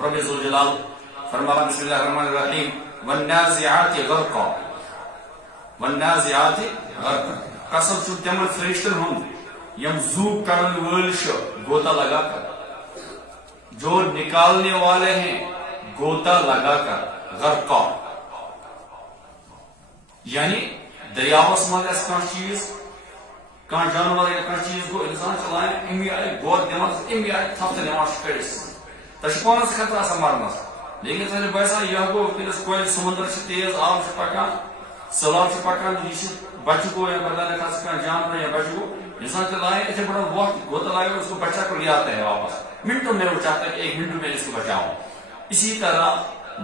رب ذوالجلال فرمایا بسم اللہ الرحمن الرحیم والنازعات غرقا والنازعات غرقا قسم چھُ تمن فرشتن ہند یم زو کرن وٲلۍ چھِ گوتا لگا کر جو نکالنے والے ہیں گوتا لگا کر غرقا یعنی دریاوس مز آسہِ کانٛہہ چیٖز کانٛہہ جانور یا کانٛہہ چیٖز گوٚو انسان چلاوان امی آیہِ گوت دِوان امی آیہِ تھپھ تہٕ نِوان چھُ کٔڑِتھ تۄہہِ چھُ پانس خطرٕ آسان مرنس لیکن تۄہہِ چھُ باسان یہِ گوٚو وٕنکیٚنس کۄلہِ سمندر چھُ تیز آب چھُ پکان سہلاب چھُ پکان یہِ چھُ بچہِ گوٚو یا پتہ نہ کھس کانٛہہ جانور یا بچہِ گوٚو انسان چلائے اتھے پٲٹھۍ وقت گوتا لگا اس کو بچا کر لے آتا ہے واپس منٹوں میں وہ چاہتا ہے کہ ایک منٹ میں اس کو بچاؤں اسی طرح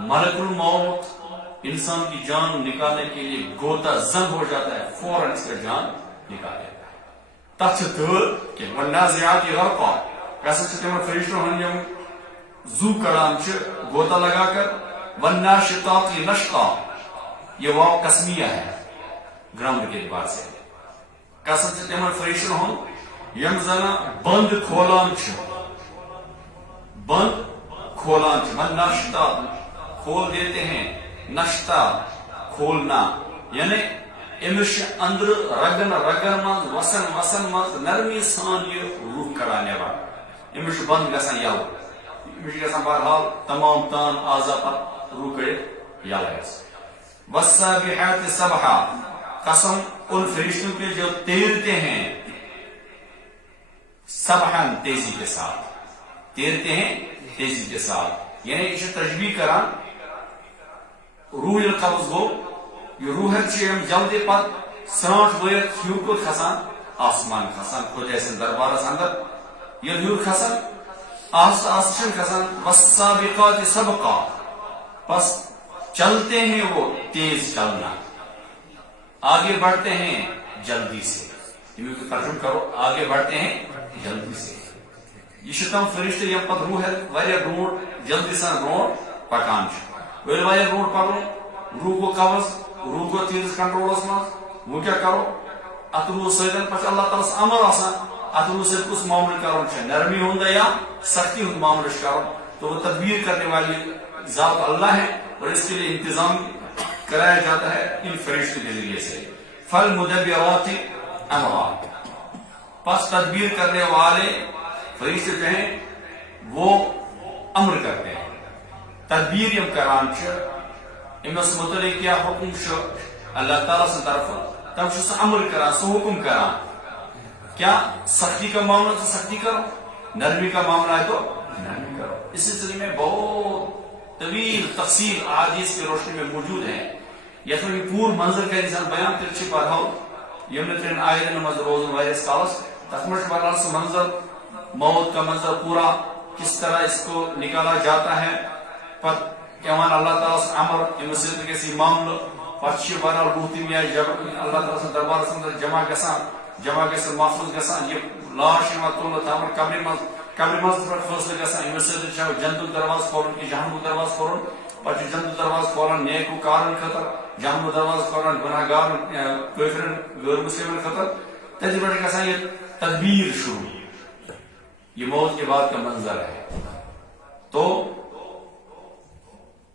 ملک الموت انسان کی جان نکالنے کے لیے گوتا زن ہو جاتا ہے فوراً اس کا جان نکالے تب کہ والنازعات غرقا قسم سے تمہیں فرشتوں ہن یم زو کران چھ گوتا لگا کر والناشطات نشطا یہ واو قسمیہ ہے گرامر کے اعتبار سے قسم سے تمہیں فرشتوں ہن یم زنا بند کھولان چھ بند کھولان چھ والناشطات کھول دیتے ہیں نشتا کھولنا یعنی امش اندر رگن رگن مز وسن وسن مز نرمی سان یہ روح کران نیبر امش بند گسان یل امش گسان بہرحال تمام تان اعضا پر روح کڑت یل والسابحات سبحا قسم ان فرشتوں کے جو تیرتے ہیں سبحان تیزی کے ساتھ تیرتے ہیں تیزی کے ساتھ یعنی اسے تشبیہ کران روح القبض گو یہ روح جلدی پت سرانٹ ویت ہیور کو کھسان آسمان کھسان خدا سن دربارس اندر یہ ہیور کھسان آہستہ آہستہ کھسان والسابقات سبقا بس چلتے ہیں وہ تیز چلنا آگے بڑھتے ہیں جلدی سے ترجمہ کرو آگے بڑھتے ہیں جلدی سے یہ تم فرشتے یم پت روح ہے واریاہ برونٹ جلدی سان برونٹ پکان ویل واریاہ برونٹ پکن روح کو قبض روح کو تیز کنٹرولس مز وہ کیا کرو ات روح سۭتۍ پتہ اللہ تعالیٰ امر آسان ات روح سۭتۍ کس معاملہ کرن نرمی ہند یا سختی ہند معاملہ کرو تو وہ تدبیر کرنے والی ذات اللہ ہے اور اس کے لیے انتظام کرایا جاتا ہے ان فرشتوں کے ذریعے سے فالمدبرات امرا پس تدبیر کرنے والے فرشتے جو ہیں وہ امر کرتے ہیں تدبیر یم کران امس متعلق کیا حکم اللہ تعالیٰ سے طرف تم سہ امر کران سہ حکم کران کیا سختی کا معاملہ تو سختی کرو نرمی کا معاملہ ہے تو نرمی کرو اس سلسلے میں بہت طویل تفصیل احادیث کی روشنی میں موجود ہے یتھ میں پور منظر کا انسان بیان کر پڑھو یم ترین آئرن مز روزن واریس کالس تک میں بہرحال سہ منظر موت کا منظر پورا کس طرح اس کو نکالا جاتا ہے پت کیوان اللہ تعالیٰ سے امر امس سی معاملہ پتہ بہرحال روح اللہ تعالیٰ سے دربار اندر جمع گھن محفوظ گھان یہ لاش تل تھوڑا قبر مز فیصلہ گھان امس جنت دروازہ کھولن کہ جہنم دروازہ کھولن پتہ جنت دروازہ کھولان نیکو کارن خاطر جہنم دروازہ کھولان گناہ گار کافرن غیر مسلمن خاطر تجھ پہ گھان یہ تدبیر شروع یہ موت کے بعد کا منظر ہے تو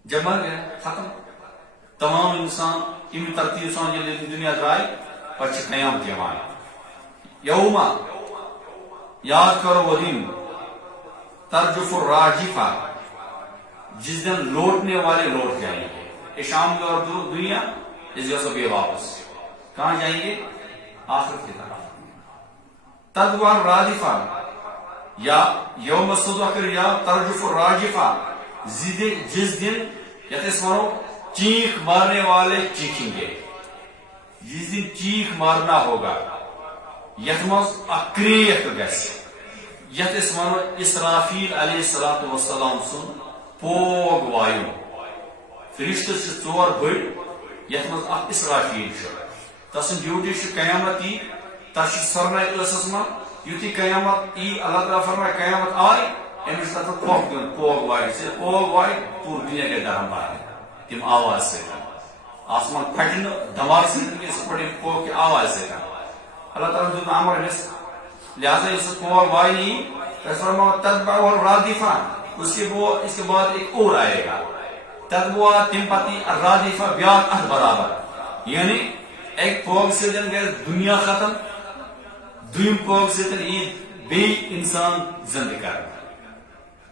جب مر گئے ختم تمام انسان ام ترتیب سان یہ دنیا درائے پچھ قیامت یوان یوما یاد کرو وہ دن ترجف الراجفہ جس دن لوٹنے والے لوٹ جائیں گے یہ شام کی اور دنیا اس جیسا بے واپس کہاں جائیں گے آخرت کی طرف تدوار راجفہ یا یوم صدقر یا ترجف الراجفہ جس دن یتس ونو چیخ مارنے والے چیخیں گے جس دن چیخ مارنا ہوگا یت مز کریک گس یتس ونو اسرافیل علیہ السلام سن پوگ وایو فرشتہ ژور بڑ یت مز اسرافیل تسن ڈیوٹی قیامت ای تس سرنے ٲسس من یتھی قیامت ای اللہ تعالیٰ فرمائے قیامت آئی امس تک پوگ وائے سے پوگ وائے پور دنیا کے درم بار تم آواز سے آسمان پھٹن دماغ سے پڑے پوگ کی آواز سے اللہ تعالیٰ نے امر امس لہذا اس پوگ وائے نہیں فرما تتبع الرادفہ اس کے بعد ایک اور آئے گا تدوا تمپتی الرادفہ بیاق ات برابر یعنی ایک پوگ سے گئے دنیا ختم دویم پوگ سے عید بی انسان زندہ کر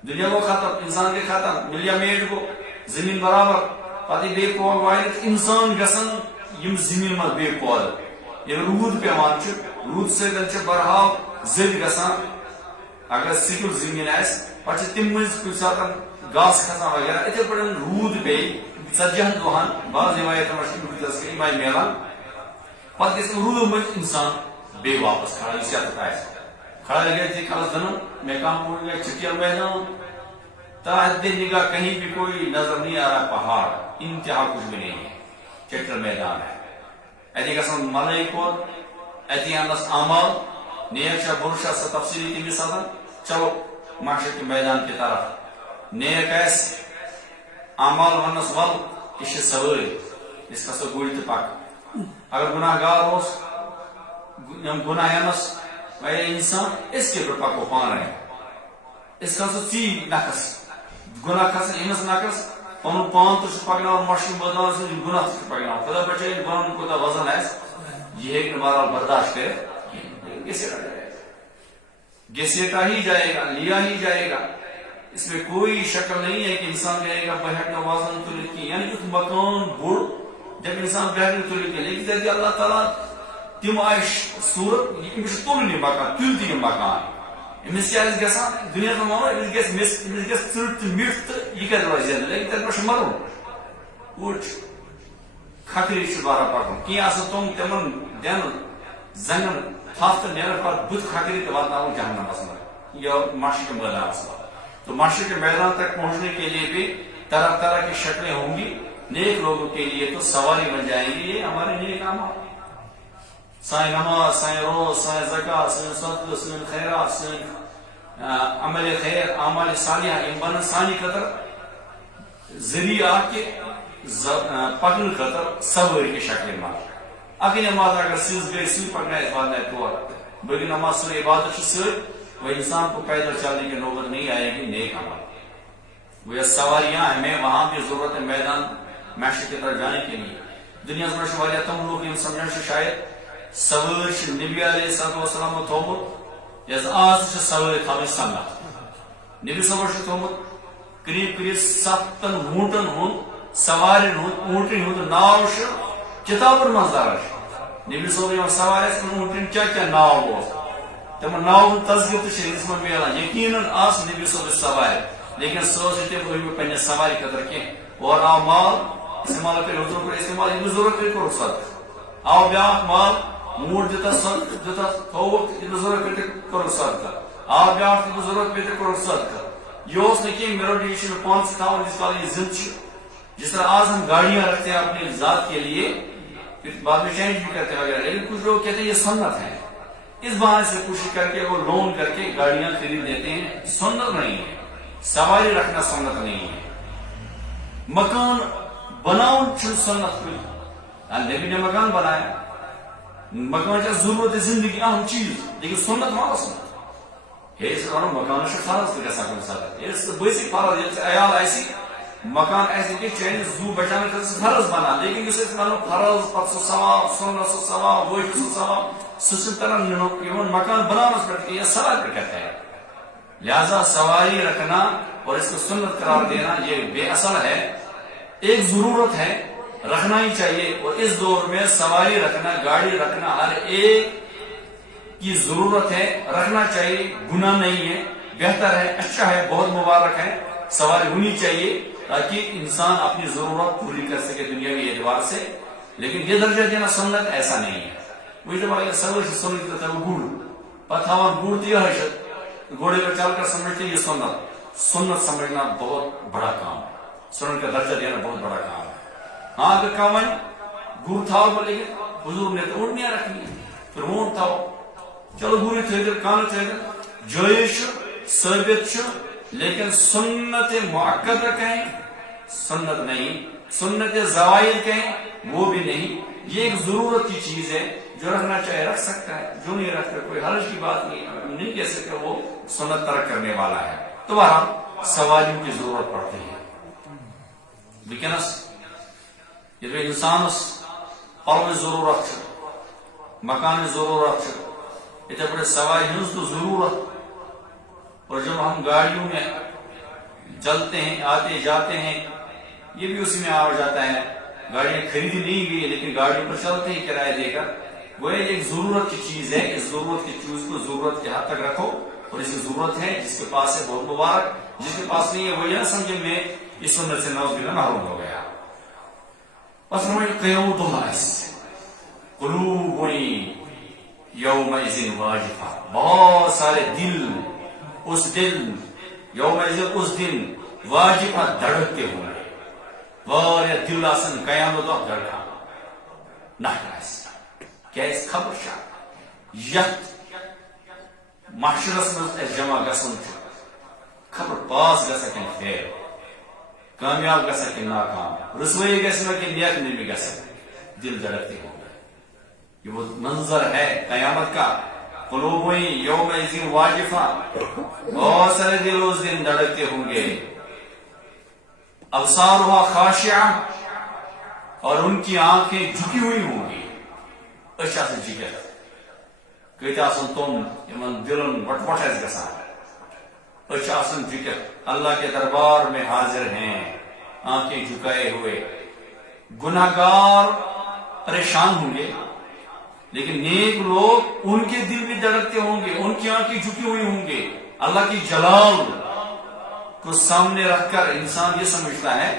دنیا کو ختم انسان کے ختم ملیا میٹ کو زمین برابر پتہ بی پوگ وائد انسان گسن یم زمین مز بی پود یہ رود پیوان رود سے برحال زد گسان اگر سکل زمین آس پہ تم مز کچھ سات گاس کھسان وغیرہ اتھے پہ رود پی 40 دہن بعض روایت امائے میلان پتہ گھس رود مز انسان بی واپس کھڑا اس کھڑا لگے تھے کلس دنوں میں کام پوچھ گیا چٹیا میدان تحت نگاہ کہیں بھی کوئی نظر نہیں آ رہا پہاڑ انتہا کچھ بھی نہیں ہے چٹر میدان ہے ایتی گسن ملائک اور ایتی انس اعمال نیک شاہ برشا سے تفصیلی تھی مثلا چلو معاشر کے میدان کی طرف نیک ایس اعمال ونس ول اس سوری اس کا سو گوڑی تو پاک اگر گناہ گار ہو گناہ انس اے انسان اس کے پر پاکو پان ہے اس کا سو چی نقص گناہ کھسن انس نقص پن پان تو پکنا اور مشروع بدان سے گناہ تو پکنا خدا بچے گناہ کو تا وزن ہے یہ ایک نمارا برداشت کرے گسیٹا ہی جائے گا لیا ہی جائے گا اس میں کوئی شکل نہیں ہے کہ انسان کہے گا بہت وزن تلت کی یعنی اس مکان بڑ جب انسان بہت تلت کی لیکن دیکھتے اللہ تعالیٰ تم آئے صورت یہ تلنی مکان تلتی مکان امس کیا گسان دنیا میں مانو امس گس تلت میٹ تو یہ کر روز زیادہ لیکن تر پہ مرو اٹھ کھکری بارہ پکن کی تم تمن دین زنگن تھپ تو نیرن پر بت کھکری تو واتنا جہنم مسئلہ یا معاشی کے میدان مسئلہ تو معاشی کے میدان تک پہنچنے کے لیے بھی طرح طرح کی شکلیں ہوں گی نیک لوگوں کے لیے تو سواری بن جائیں گی یہ ہمارے نیک اعمال سائیں نماز سائیں روز سائیں زکات سائیں صدقہ سائیں خیرات سائیں عمل خیر اعمال صالحہ ان بن ثانی قدر ذریعہ کے پکن خطر سواری کی شکل میں اگے نماز اگر سیز گئی سی پکنا اس بات نہیں تو بڑی نماز سے عبادت سے وہ انسان کو پیدل چلنے کی نوبت نہیں آئے گی نیک عمل وہ سواریاں ہمیں وہاں بھی ضرورت ہے میدان معاشر کی طرف جانے کے لیے دنیا میں شوالیہ تم لوگ ان سمجھنے سے شاید سوار نبی علیہ السلام تھومت یا آج سے سوار تھوڑی سنت نبی سوار سے تھومت قریب قریب 7 اونٹن ہوں سوارن ہوں اونٹن ہوں ناو سے کتابن مزدار نبی صلی اللہ سوار اونٹن کیا ناو ہو تم ناو تذکر تو شریعت میں ملان یقیناً آس نبی صلی اللہ سوار لیکن سوچتے ہوئے پہنے سواری قدر کے اور آو مال استعمال کرے حضور کو استعمال یہ ضرورت کرے کرو صدقہ آو بیاق مال موٹ دیتا تھوک یہ ضرورت کرے کرو صدقہ آو بیاق یہ ضرورت کرے کرو صدقہ یہ اس نے کہ میرا ڈیشن میں 5 تھاؤں جس کا یہ زند جس طرح آج ہم گاڑیاں رکھتے ہیں اپنے ذات کے لیے پھر بعد میں چینج بھی کرتے ہیں وغیرہ لیکن کچھ لوگ کہتے ہیں یہ سنت ہے اس بہانے سے کوشش کر کے وہ لون کر کے گاڑیاں خرید لیتے ہیں سنت نہیں ہے سواری رکھنا سنت نہیں ہے مکان بناؤ سنت کوئی نبی نے مکان بنایا مکان کا ضرورت زندگی اہم چیز لیکن سنت مانا سنت ہے اس طرح مکان سے فرض تو کیسا کن سکتا ہے اس بیسک فرض ہے عیال ایسی مکان ایسے کہ چین زو بچانے کا فرض بنا لیکن اسے مانو فرض پر ثواب سنت ثواب وہ ثواب سسن طرح مکان بنانا پڑتا ہے یہ سوال پر کہتا ہے لہذا سواری رکھنا اور اس کو سنت قرار دینا یہ بے اصل ہے ایک ضرورت ہے رکھنا ہی چاہیے اور اس دور میں سواری رکھنا گاڑی رکھنا ہر ایک کی ضرورت ہے رکھنا چاہیے گناہ نہیں ہے بہتر ہے اچھا ہے بہت مبارک ہے سواری ہونی چاہیے تاکہ انسان اپنی ضرورت پوری کر سکے دنیا کے اعتبار سے لیکن یہ درجہ دینا سنت ایسا نہیں ہے وہ جب آگے سوال سے سنت دیتا ہے وہ گوڑ پتھاوان گوڑ دیا ہے گھوڑے پر چل کر سمجھتے یہ سنت سمجھنا بہت بڑا کام ہے سنت کا درجہ دینا بہت بڑا کام ہے ہاں اگر کام ہے گوڑ تھا بولے گے حضور نے تو اونٹنیاں رکھنی پھر اونٹ تھا چلو گوڑی تھے دل کان تھے دل جویش ثابت لیکن سنت مؤکد کہیں سنت نہیں سنت زوائد کہیں وہ بھی نہیں یہ ایک ضرورت کی چیز ہے جو رکھنا چاہے رکھ سکتا ہے جو نہیں رکھتا کوئی حرج کی بات نہیں کہہ سکتے وہ سنت ترک کرنے والا ہے تو بہرحال سواریوں کی ضرورت پڑتی ہے. ونکس یہ انسانس پلو ضرورت مکان ضرورت اتنے پہ سواری ہز تو ضرورت. اور جب ہم گاڑیوں میں چلتے ہیں آتے جاتے ہیں یہ بھی اسی میں آ جاتا ہے. گاڑیاں خریدی نہیں گئی لیکن گاڑیوں پر چلتے ہیں کرایہ دے کر. وہ ایک ضرورت کی چیز ہے. اس ضرورت کی چیز کو ضرورت کے حد تک رکھو اور اس کی ضرورت ہے. جس کے پاس ہے بہت مبارک, جس کے پاس نہیں ہے وہ یہ نہ سمجھے میں اس سنت سے نوز باللہ محروم ہو گیا. بس قیامت قلوب یومئذ واجفہ, بہت سارے دل اس دن یومئذ اس دن واجفہ دھڑکتے ہوں گے. واریاہ دل آسن قیامت دۄہ دھڑکان نکھ آسہِ کیازِ خبر چھا یتھ محشرس منٛز اسہِ جمع گژھُن چھُ خبر پاس گژھا کِنہٕ فیل, کامیاب گژھا کِنہٕ ناکام, رسوایی گژھِ نا کِنہٕ نیک نمی گژھِ, دل دھڑکتے ہوں گے. یہ وہ منظر ہے قیامت کا. قلوب یومئذ واجفہ, بہت سارے دل اس دن دھڑکتے ہوں گے. ابصارها خاشعہ, اور ان کی آنکھیں جھکی ہوئی ہوں گی. أچھ آسان جگر کۭتیاہ آسان تم یمن دلن وٹ وٹ آسہِ گژھان. أچھ آسان جگر اللہ کے دربار میں حاضر ہیں آنکھیں جھکائے ہوئے. گناہ گار پریشان ہوں گے لیکن نیک لوگ ان کے دل بھی دھڑکتے ہوں گے, ان کی آنکھیں جھکی ہوئی ہوں گے. اللہ کی جلال کو سامنے رکھ کر انسان یہ سمجھتا ہے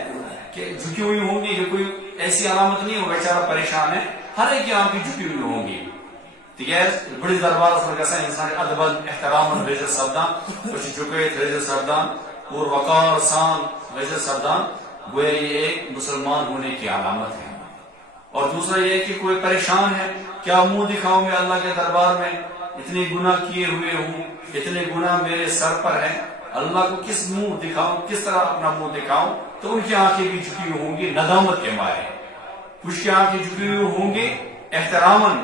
کہ جھکی ہوئی ہوں گی, یہ کوئی ایسی علامت نہیں, وہ بیچارہ پریشان ہے. ہر ایک کی آنکھیں جھکی ہوئی ہوں گی. تکیاز بڑی دربار پر گژھان انسان ادبن احترامن حاضر سپدان, أچھ جھکائت حاضر سپدان, اور وقار سان حاضر سپدان. گویا یہ ایک مسلمان ہونے کی علامت ہے. اور دوسرا یہ کہ کوئی پریشان ہے, کیا منہ دکھاؤں میں اللہ کے دربار میں, اتنے گناہ کیے ہوئے ہوں, اتنے گناہ میرے سر پر ہیں, اللہ کو کس منہ دکھاؤں, کس طرح اپنا منہ دکھاؤں. تو ان کی آنکھیں بھی جھکی ہوئی ہوں گی ندامت کے مارے. کچھ کی آنکھیں جھکی ہوئی ہوں گے احترامن,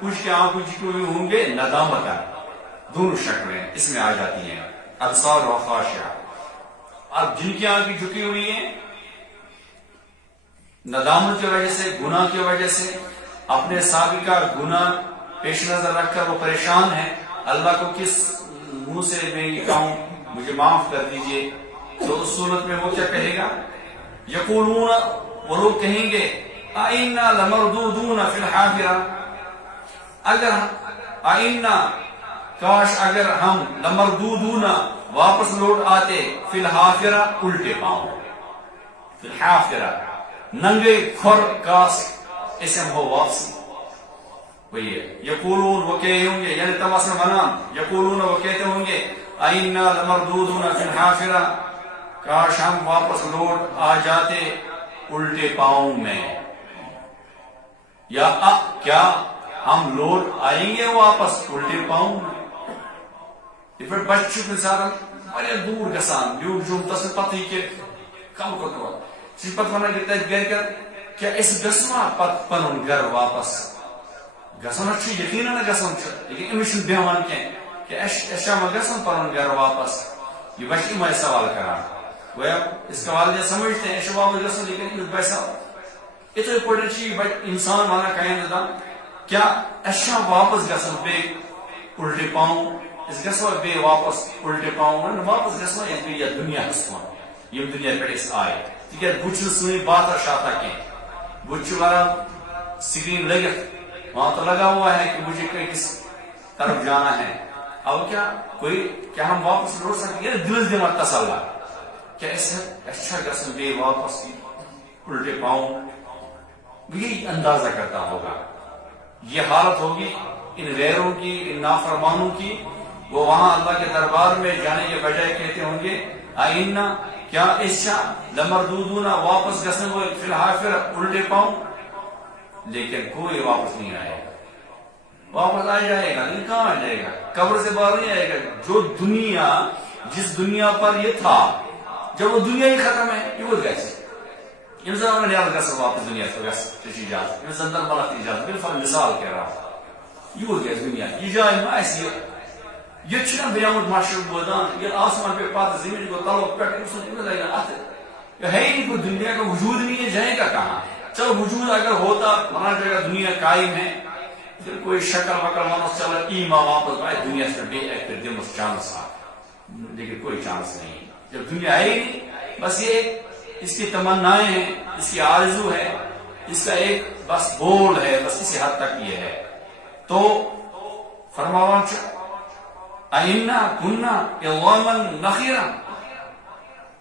کچھ کی آنکھیں جھکی ہوئی ہوں گے ندامتن. دونوں شکلیں اس میں آ جاتی ہیں. ابصار و خاشعہ. اب جن کی آنکھیں جھکی ہوئی ہیں ندامت کی وجہ سے, گناہ کی وجہ سے, اپنے سابقہ گناہ پیش نظر رکھ کر وہ پریشان ہیں, اللہ کو کس منہ سے میں یہ کہوں مجھے معاف کر دیجئے. تو اس صورت میں وہ کیا کہے گا, یقولون, وہ لوگ کہیں گے اَإِنَّا لَمَرْدُودُونَ فِي الْحَافِرَةِ, اگر اَإِنَّا کاش اگر ہم لَمَرْدُودُونَ واپس لوٹ آتے, فِي الْحَافِرَةِ الٹے پاؤں, فِي الْحَافِرَةِ ننگے کھر کاس اسم ہو واپسی. وہی یقولون, وہ کہے ہوں گے, یعنی تماسن منام, یقولون وہ کہتے ہوں گے اَإِنَّا لَمَرْدُودُونَ فِي الْحَافِرَةِ, کاش ہم واپس لوٹ آ جاتے الٹے پاؤں میں. یا کیا ہم لوٹ آئیں گے واپس الٹے پاؤں میں. یہ پھر بچوں کے ساتھ بڑے دور گسان بیوٹ جو تس پتہ کہ کم کرو چیز پتہ ونان کہ تت گھر کر کیا اس گسما پت پنن گھر واپس گسن چھ یقینا گسن چھ, لیکن امس بیان کہ ایسا ما گسن پنن گھر واپس. یہ بچی میں سوال کران گویا اس کا والد سمجھتے ہیں ایسا واپس گسن, لیکن اس پیسہ اتنے پڑی انسان وانا کہیں کیا ایسا واپس گسن بے الٹے پاؤں, اس گسوا بے واپس الٹے پاؤں, واپس گسوا یہ دنیا گسوا یم دنیا پہ اس آئے. تیز بچ سی بات شاتا کی بچ والا سکرین لگت وہاں تو لگا ہوا ہے کہ مجھے کس طرف جانا ہے. اب کیا ہم واپس لوٹ سکتے ہیں, دل دماغ تسلا کیا اس اچھا گسن بے واپس الٹے پاؤں. یہی اندازہ کرتا ہوگا. یہ حالت ہوگی ان غیروں کی, ان نافرمانوں کی. وہ وہاں اللہ کے دربار میں جانے کے بجائے کہتے ہوں گے آئینہ کیا ایسا لمردودون واپس گسن وہ فی الحافر الٹے پاؤں. لیکن کوئی واپس نہیں آئے گا. واپس آ جائے گا لیکن کہاں آ جائے گا, قبر سے باہر نہیں آئے گا. جو دنیا جس دنیا پر یہ تھا, جب وہ دنیا ہی ختم ہے یہ وہ گیسے انسان نے یاد گسر واپس دنیا سے گسر اجازت میں زندر ملک اجازت بالفعل مثال کہہ رہا ہوں. یہ وہ گیس دنیا یہ جائے نا ایسی یہ چھنا بیامت معاشر بودان یہ آسمان پہ پات زمین کو تلو پیٹ انسان میں لگنا آتے یہ ہے ہی کوئی دنیا کا وجود نہیں ہے جائے گا کہاں چلو وجود اگر ہوتا بنا جگہ دنیا قائم ہے پھر کوئی شکل وکل منس چلا ایما واپس آئے دنیا سے بے ایک پھر دمس چانس آ لیکن کوئی چانس نہیں جب دنیا آئے گی بس یہ اس کی تمنائیں ہیں اس کی آرزو ہے اس کا ایک بس گول ہے بس اسی حد تک یہ ہے تو فرماوان اَإِنَّا كُنَّا عِظَامًا نَخِرًا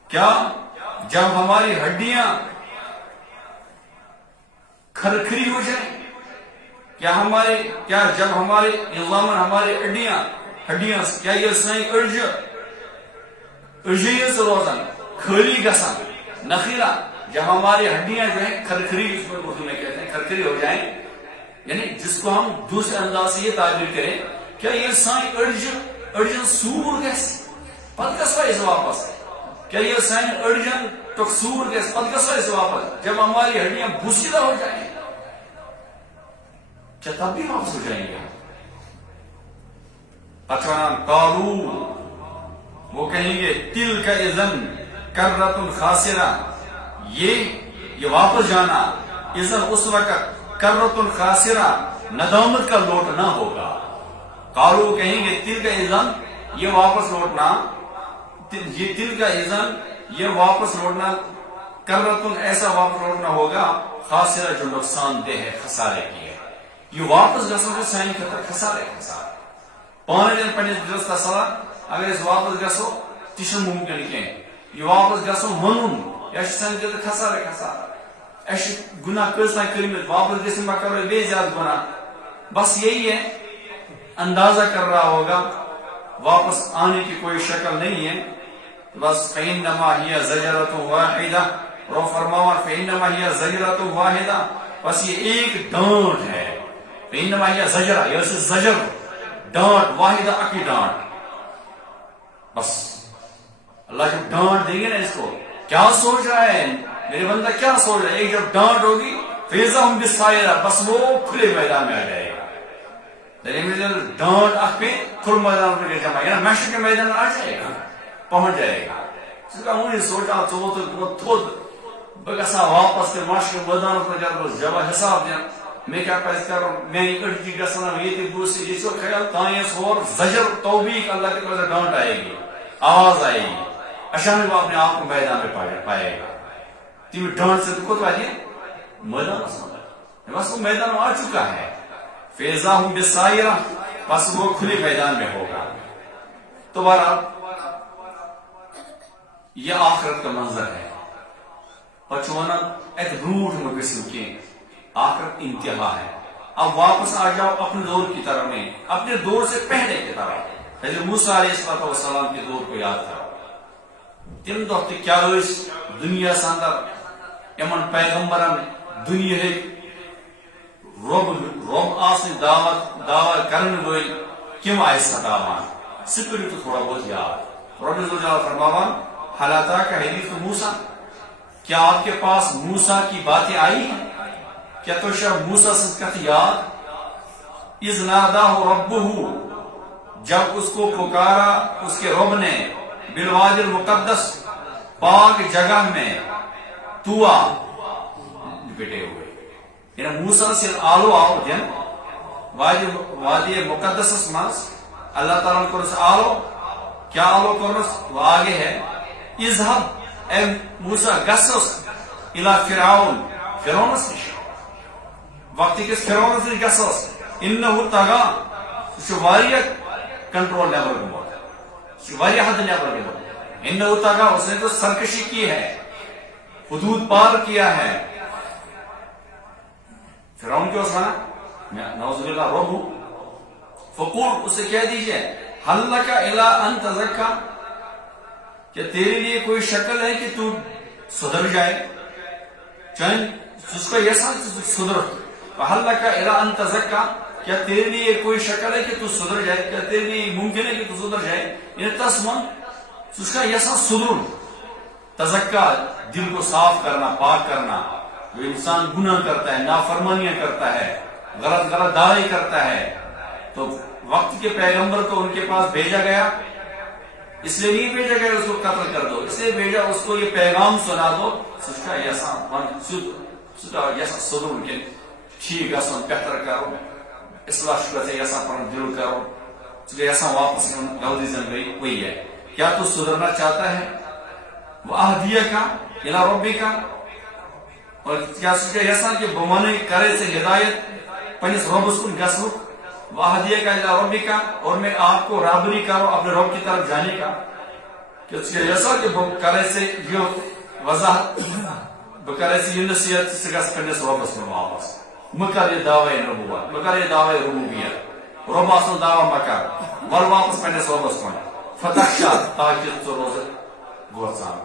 کیا جب ہماری ہڈیاں کھرکھری ہو جائیں کیا جب ہمارے عظامًا ہماری ہڈیاں کیا یہ سائیں ارجیز روزن کھلی گسن نخیرہ جب ہماری ہڈیاں جو ہیں کھرکھری اس میں اردو میں کہتے ہیں کھرکھری ہو جائیں یعنی جس کو ہم دوسرے انداز سے یہ تعبیر کریں کیا یہ سائیں ارجن سور گیس پت گس اس واپس کیا یہ سائیں ارجن تو سور گیس پت گس اس واپس جب ہماری ہڈیاں بوسیدہ ہو جائیں کیا تب بھی واپس ہو جائیں گے اچھا قالو وہ کہیں گے تل کا اذن کرۃ خاسرہ یہ واپس جانا اذن اس وقت کرۃ خاسرہ ندامت کا لوٹنا ہوگا قالو کہیں گے تل کا اذن یہ واپس لوٹنا یہ تل کا اذن یہ واپس لوٹنا کرۃ ایسا واپس لوٹنا ہوگا خاسرہ جو نقصان دہ ہے خسارے کی ہے یہ واپس گسن سے سائن خطر خسارے پانے دن پنس دلس تسلا اگر اس واپس گسو تہ ممکن کہیں یہ واپس گسو ون یہ سان خطر خسارے اس گناہ کتنا کرمت واپس گھن ما کرو بے زیادہ گناہ بس یہی ہے اندازہ کر رہا ہوگا واپس آنے کی کوئی شکل نہیں ہے بس فإنما هي زجرة واحدة رو فرماوا فإنما هي زجرة واحدة بس یہ ایک ڈانٹ ہے فإنما هي زجرہ یہ زجر ڈانٹ واحدہ اکی ڈانٹ بس اللہ جب ڈانٹ دیں گے نا اس کو کیا سوچ رہا ہے میرے بندہ کیا سوچ رہا ہے ایک جب ڈانٹ ہوگی فیضا ہم بسائرہ بس وہ کھلے میدان میں آ جائے گا ڈانٹ اک پہ کھل میدان پر جمع یعنی محشر کے میدان میں آ جائے گا پہنچ جائے گا اس کا انہیں سوچا تو تھود بگسا واپس تے محشر کے میدان پر جب حساب دیا میں کیا پہلے کر رہا ہوں میں اڑکی گسنا یہ تھی دوسری جس کو خیال تائیس اور زجر توبیق اللہ کی طرف سے ڈانٹ آئے گی آواز آئے گی اشان وہ اپنے آپ کو میدان میں پائے گا تیو ڈانٹ سے تو کت والی میدان بس وہ میدان میں آ چکا ہے فیضا ہوں بسائرہ بس وہ کھلے میدان میں ہوگا تو بہرحال یہ آخرت کا منظر ہے پچوانا ایک روٹ میں قسم کے آخرت انتہا ہے اب واپس آ جاؤ اپنے دور کی طرح میں اپنے دور سے پہلے کی طرح حضرت موسیٰ علیہ السلام کے دور کو یاد کرو تم دو کیا دنیا سندر امن پیغمبران دنیا رب آسن دعوت کرن ول کم آئے ستاوان سکر تو تھوڑا بہت یاد رب الجلال فرماوان حالاتا کا حدیث موسیٰ کیا آپ کے پاس موسیٰ کی باتیں آئی ہیں کیا تو شاہ موسیٰ سے کت یاد اذ ناداہ ربہ جب اس کو پکارا اس کے رب نے بالوادی المقدس پاک جگہ میں توا لپٹے ہوئے یعنی موسیٰ سے آلو آو دن وادی مقدس ماس اللہ تعالیٰ کو رس آلو کیا آلو کو رس وہ آگے ہے اذهب اے موسیٰ گسس الى فرعون فرعون اس نشا وقتی کہ فرعون سے گسس انہو تغا شواریہ کنٹرول نیبر گمو شواریہ حد نیبر گمو انہو تغا اس نے تو سرکشی کی ہے حدود پار کیا ہے فرعون کیوں سنا نعوذ باللہ رب فقول اسے کہہ دیجئے حل لکا الى ان تزکا کیا تیرے لیے کوئی شکل ہے کہ تو صدر جائے چاہے اس کا ایسا صدر حل لکا الى ان تزکا کیا تیرے لیے کوئی شکل ہے کہ تو صدر جائے کیا تیرے لیے ممکن ہے کہ تو صدر جائے یعنی تسمن اس کا ایسا صدر تزکا دل کو صاف کرنا پاک کرنا جو انسان گناہ کرتا ہے نافرمانیاں کرتا ہے غلط دعوے کرتا ہے تو وقت کے پیغمبر کو ان کے پاس بھیجا گیا، اس لیے نہیں بھیجا گیا اس کو قتل کر دو، اس لیے بھیجا اس کو یہ پیغام سنا دو ٹھیک گھن بہتر کرو، اصلاح شکر یسان پن دل کرو، یسان واپس غلطی زندگی وہی ہے. کیا تو سدھرنا چاہتا ہے؟ وہ اہدیہ کا الی ربی کا، اور کیا یسان کہ بمانے کرے سے ہدایت پنس ربس کن گسنک، وہ اہدیہ کا الی ربی کا، اور میں آپ کو رابری کرو اپنے رب کی طرف جانے کا. یسا کہ کرے سے یہ وضاحت بکرے سے یہ نصیحت سے گس پنس ربس کن واپس مکر یہ دعوی نبوت، مکر یہ دعوی ربوبیت، رب آسن دعوی مکر ول واپس پنس ربس کن فتخشا تاکہ تو روز گوزان،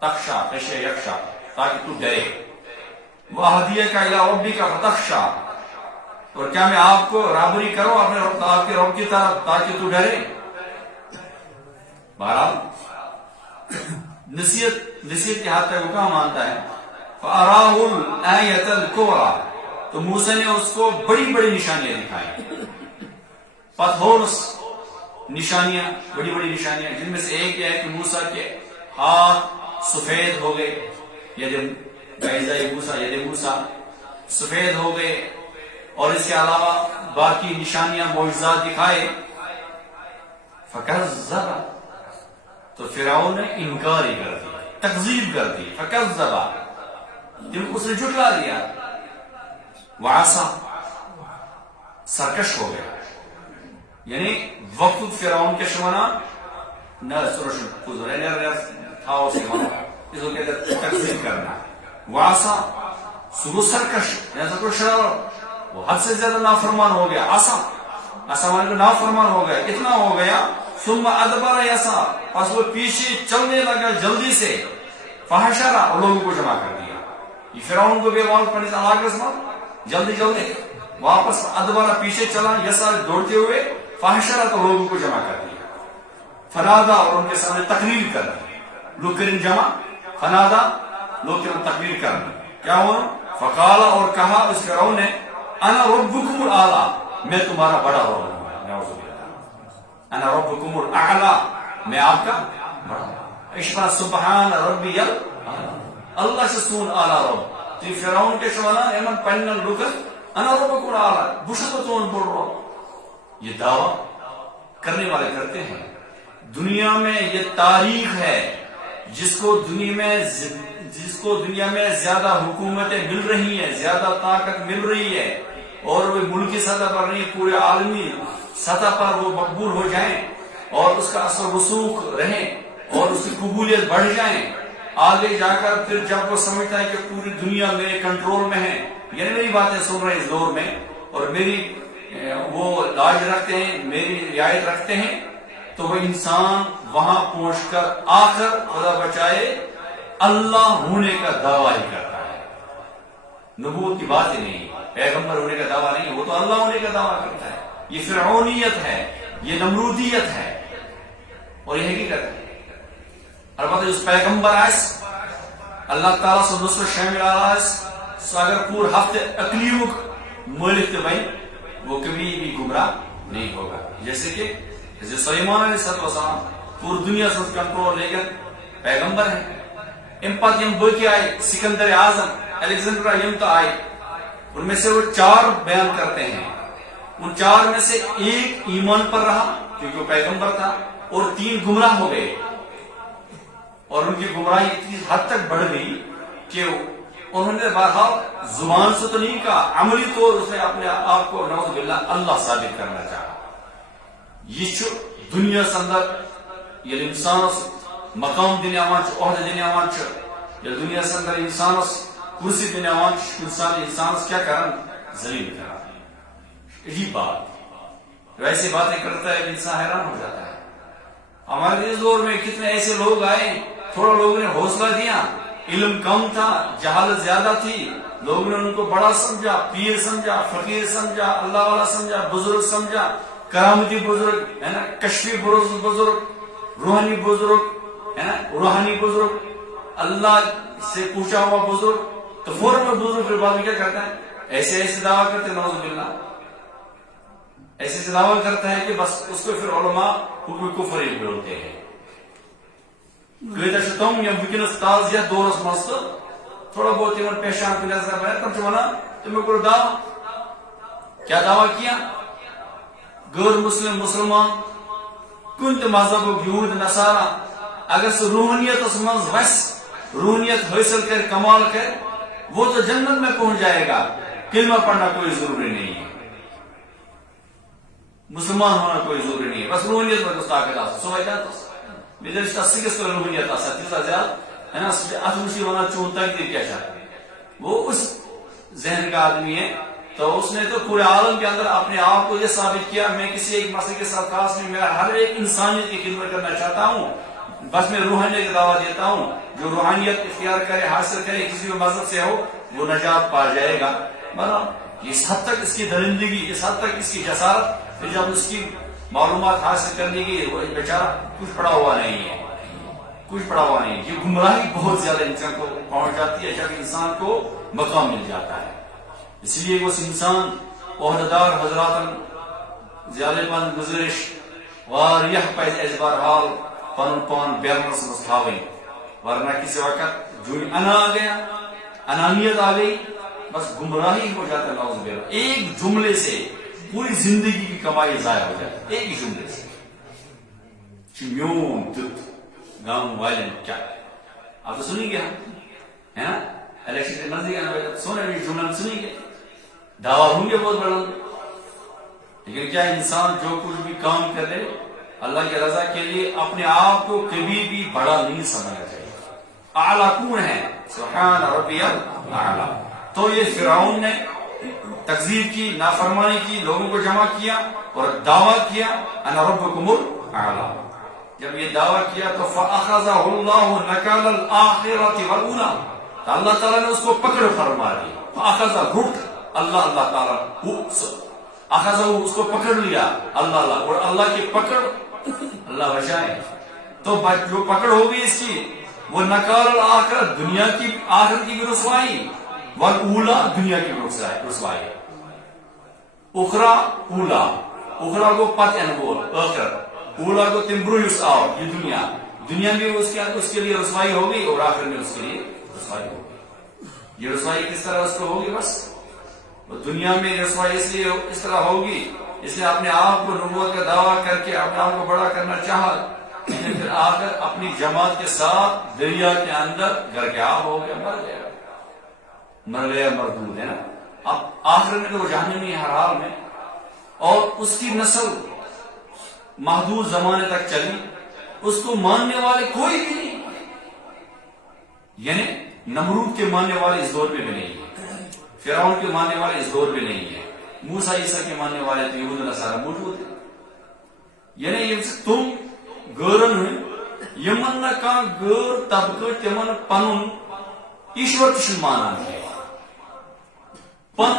تخشا خشیا یخشا تاکہ تو ڈرے، وہ ہدیہ کا الی ربی کا فتخشا، اور کیا میں آپ کو رابری کروں اپنے آپ کے رب کی طرف تاکہ تو ڈرے. بہرحال نصیحت کے ہاتھ تک وہ کہاں مانتا ہے. فَأَرَاهُ الْآيَةَ الْكُبْرَى، تو موسیٰ نے اس کو بڑی بڑی نشانیاں دکھائی، پتھورس نشانیاں، بڑی بڑی نشانیاں، جن میں سے ایک یہ ہے کہ موسیٰ کے ہاتھ سفید ہو گئے، موسیٰ سفید ہو گئے، اور اس کے علاوہ باقی نشانیاں معجزات دکھائے. فَكَذَّبَ، تو فرعون نے انکار ہی کر دیا، تکذیب کر دی. فَكَذَّبَ، جن کو اس نے جھٹلا دیا. وَعَصَى، سرکش ہو گیا، یعنی وقت فرعون کے شمانا نہ سرشن کزر تھاو سے مانا اس کو کہتے ہیں تکذیب کرنا. وَعَصَى، سرو سرکش، یعنی سرکش شرار، وہ حد سے زیادہ نافرمان ہو گیا. عصا مانے کو نافرمان ہو گیا، اتنا ہو گیا. ثم ادبر یسا، پس وہ پیچھے چلنے لگا جلدی سے. فحشر، اور لوگوں کو جمع کر دیا. یہ فرعون کو بھی واپس پڑھنے سے آگے جلدی واپس ادبر پیچھے چلا، یسا دوڑتے ہوئے. فحشر، تو لوگوں کو جمع کر دیا. فنادا، اور ان کے سامنے تقریر کر دی. لوگ کریں جمع، فنادا لوگ کریں تقریر کرنا. کیا ہوا؟ فقال، اور کہا اس فرعون نے، انا ربکم الاعلی، میں تمہارا بڑا رب ہوں. انا ربکم الاعلی، میں آپ کا بڑا. اشفا سبحان ربی اللہ سے سون اعلی رب. تو فرعون کے شوانا ایمن پنن لوکن انا ربکم الاعلی، بشتون بڑھ رہا. یہ دعویٰ کرنے والے کرتے ہیں. دنیا میں یہ تاریخ ہے جس کو دنیا میں زیادہ حکومتیں مل رہی ہیں، زیادہ طاقت مل رہی ہے، اور وہ ملکی سطح پر نہیں پورے عالمی سطح پر وہ مقبول ہو جائیں اور اس کا اثر رسوخ رہے اور اس کی قبولیت بڑھ جائیں. آگے جا کر پھر جب وہ سمجھتا ہے کہ پوری دنیا میرے کنٹرول میں ہے، یعنی میری باتیں سن رہے ہیں اس دور میں اور میری وہ لاج رکھتے ہیں، میری رعایت رکھتے ہیں، تو وہ انسان وہاں پہنچ کر آخر خدا بچائے اللہ ہونے کا دعویٰ ہی کرتا ہے. نبوت کی بات ہی نہیں، پیغمبر ہونے کا دعویٰ نہیں، وہ تو اللہ ہونے کا دعویٰ کرتا ہے. یہ فرعونیت ہے، یہ نمرودیت ہے، اور یہ حقیقت ہے. البتہ اس پیغمبر آئس اللہ تعالیٰ سے نصر شامل آئس اگر پور ہفتے اقلیمک ملک تبائی وہ کبھی بھی گمراہ نہیں ہوگا. جیسے کہ سلیمان علیہ السلام پور دنیا سے کنٹرول لے کر پیغمبر ہیں. ام پت یم باقی آئے، سکندر اعظم، الیگزینڈر یم تو آئے، ان میں سے وہ 4 بیان کرتے ہیں. ان 4 میں سے ایک ایمان پر رہا کیونکہ وہ پیغمبر تھا، اور 3 گمراہ ہو گئے. اور ان کی گمراہی اتنی حد تک بڑھ گئی کہ انہوں نے بہرحال زبان سے تو نہیں کہا، عملی طور اس نے اپنے آپ کو نعوذ باللہ اللہ ثابت کرنا چاہا. یہ دنیا سے اندر یہ انسان مقام دنیا عہدہ دنیا یہ دنیا سے اندر انسان کرسی دنیا انسان کیا کرن ذلیل کرا. یہی بات ویسی باتیں کرتا ہے انسان حیران ہو جاتا ہے. ہمارے اس دور میں کتنے ایسے لوگ آئے، تھوڑا لوگوں نے حوصلہ دیا، علم کم تھا، جہالت زیادہ تھی، لوگوں نے ان کو بڑا سمجھا، پیر سمجھا، فقیر سمجھا، اللہ والا سمجھا، بزرگ سمجھا، کرامتی بزرگ ہے نا، کشفی بزرگ، روحانی بزرگ ہے نا، روحانی بزرگ، اللہ سے پوچھا ہوا بزرگ. تو فوراً میں بزرگ پھر بعد میں کیا کرتا ہے، ایسے دعویٰ کرتے نعوذ باللہ، ایسے سے دعویٰ کرتا ہے کہ بس اس کو پھر علماء حکم کفر بولتے ہیں. تم یم ونکس تازیہ دورس مز تو تھوڑا بہت ان پیشان کی نظر بہر تم ونان تمہیں کور دعویٰ. کیا دعویٰ کیا؟ غیر مسلم مسلمان کن تہ مذہب یہود نصارہ اگر سہ روحانیت مز وس روحانیت حاصل کر کمال کر وہ تو جنت میں پہنچ جائے گا. کلمہ پڑھنا کوئی ضروری نہیں ہے, مسلمان ہونا کوئی ضروری نہیں ہے, بس روحانیت میں کچھ طاقت آ سو میرے سکس تو روحانیت آ تیزا زیادہ ہے نا. اتمشی ونان چون تقدیر کیا چاہتا وہ اس ذہن کا آدمی ہے. تو اس نے تو پورے عالم کے اندر اپنے آپ کو یہ ثابت کیا میں کسی ایک مسئلے کے ساتھ خاص نہیں, میں ہر ایک انسانیت کی خدمت کرنا چاہتا ہوں, بس میں روحانیت کا دعویٰ دیتا ہوں. جو روحانیت اختیار کرے حاصل کرے کسی بھی مذہب سے ہو وہ نجات پا جائے گا. اس حد تک اس کی درندگی, اس حد تک اس کی جسارت, پھر جب اس کی معلومات حاصل کرنے کی وہ بیچارہ کچھ پڑا ہوا نہیں ہے, کچھ پڑا ہوا نہیں. یہ گمراہی بہت زیادہ انسان کو پہنچ جاتی ہے جب انسان کو مقام مل جاتا ہے. اس لیے وہ انسان عہدیدار حضرات زیادہ پن گزارش واریاہ پز اس بہرحال پن پان بیلنس مز تھاویں, ورنہ کسی وقت جو انا آ گیا, انانیت آ گئی, بس گمراہی ہو جاتا ہے. نعوذ باللہ, ایک جملے سے پوری زندگی کی کمائی ضائع ہو جاتی ہے, ایک ہی جملے سے. میون دت گاؤں والے کیا آپ تو سنیں گے ہے نا, الیکشن کے نزدیک آنا سونے میں جملہ سنیں گے, دعویٰ ہوں گے بہت بڑا, لیکن کیا انسان جو کچھ بھی کام کرے اللہ کی رضا کے لیے اپنے آپ کو کبھی بھی بڑا نہیں سمجھنا چاہیے. اعلیٰ کون ہے؟ سبحان ربی الاعلیٰ. تو یہ فرعون نے تکذیب کی, نافرمانی کی, لوگوں کو جمع کیا اور دعویٰ کیا انا ربکم الاعلیٰ. جب یہ دعویٰ کیا تو فاخذہ اللہ نکال الاخرۃ والاولی, تو اللہ تعالیٰ نے اس کو پکڑ فرما دی. فاخذہ گھٹ اللہ تعالیٰ اخذہ اس کو پکڑ لیا اللہ, اور اللہ کی پکڑ اللہ بچائے. تو جو پکڑ ہوگی اس کی وہ نکال الاخرۃ دنیا کی آخرت کی بھی رسوائی, والاولی دنیا کی رسوائی. اخرى اولا, اخرى کو پت ان بول آخرت, اولا کو تم بروس آؤ یہ دنیا میں اس کے لیے رسوائی ہوگی اور آخر میں اس کے لیے رسوائی ہوگی. یہ رسوائی کس طرح اس کو ہوگی؟ بس دنیا میں رسوائی اس لیے اس طرح ہوگی اس نے اپنے آپ کو نبوت کا دعویٰ کر کے اپنے آپ کو بڑا کرنا چاہا, لیکن پھر آ کر اپنی جماعت کے ساتھ دریا کے اندر گرکیاب ہو گیا, مر گیا مردود ہے نا. اب آخر میں تو وہ جہنمی ہے ہر حال میں, اور اس کی نسل محدود زمانے تک چلی, اس کو ماننے والے کوئی بھی نہیں. یعنی نمرود کے ماننے والے اس دور پہ بھی نہیں ہے, فرعون کے ماننے والے اس دور پہ نہیں ہے, موسیٰ عیسیٰ کے ماننے والے تو یہود نصارہ موجود ہیں. یعنی تم غیرن یمن نہ کان غیر طبقہ تمن پنن ایشور تشن مانان ہے, پن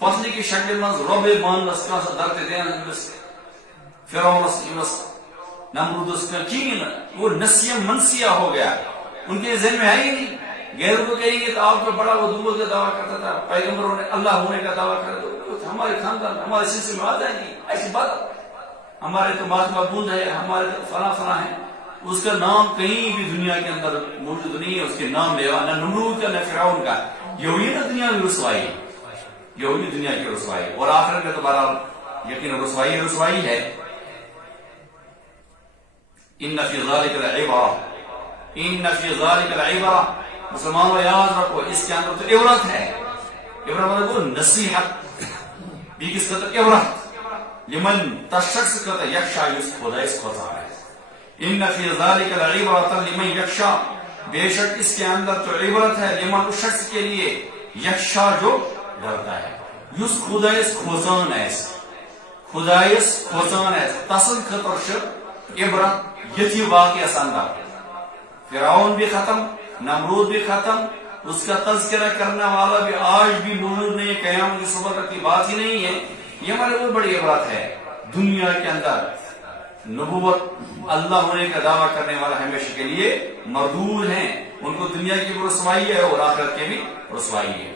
پتلی کی شکل میں رب مانس کا درد دین فرعونس یونس نمرودس کا چین وہ نسیم منسیہ ہو گیا. ان کے ذہن میں ہے ہی نہیں. غیر کو کہیں گے تو آپ کو بڑا وہ نبوت کا دعویٰ کرتا تھا, پیغمبروں نے اللہ ہونے کا دعویٰ کرتا تھا, ہمارے خاندان ہمارے سلسلے میں آ جائیں گی ایسی بات, ہمارے تو مہاتما بندھ ہے, ہمارے تو فلاں فلاں ہے. اس کا نام کہیں بھی دنیا کے اندر موجود نہیں ہے, اس کے نام لے نہ نمرود کا نہ فرعون کا. یہ ہوئی نا دنیا کی رسوائی, یہ ہوئی دنیا کی رسوائی, اور آخر میں تو بہرحال یقین رسوائی ہے. ان فی ذلک لعبرہ, ان فی ذلک لعبرہ, مسلمانوں یاد رکھو اس کے اندر تو عبرت ہے. عبرت مطلب وہ نصیحت بھی کس قدر عبرت لمن تشخص کا یکشا اس خدا اس خدا ہے. ان فی ذلک لعبرۃ لمن یخشی, بے شک اس کے اندر تو عبرت ہے لمن اس شخص کے لیے یخشا جو ڈرتا ہے. یس خدا اس کھوزان ہے, خدا اس کھوزان ہے تصل خطر چھ عبرت یتھی واقعہ اندر. فرعون بھی ختم, نمرود بھی ختم, اس کا تذکرہ کرنے والا بھی آج بھی موجود نہیں, قیامت کی صبح تک کی بات ہی نہیں ہے. یہ ہمارے بہت بڑی عبرت ہے. دنیا کے اندر نبوت اللہ ہونے کا دعویٰ کرنے والا ہمیشہ کے لیے مردود ہیں, ان کو دنیا کی بھی رسوائی ہے اور آخرت کی بھی رسوائی ہے.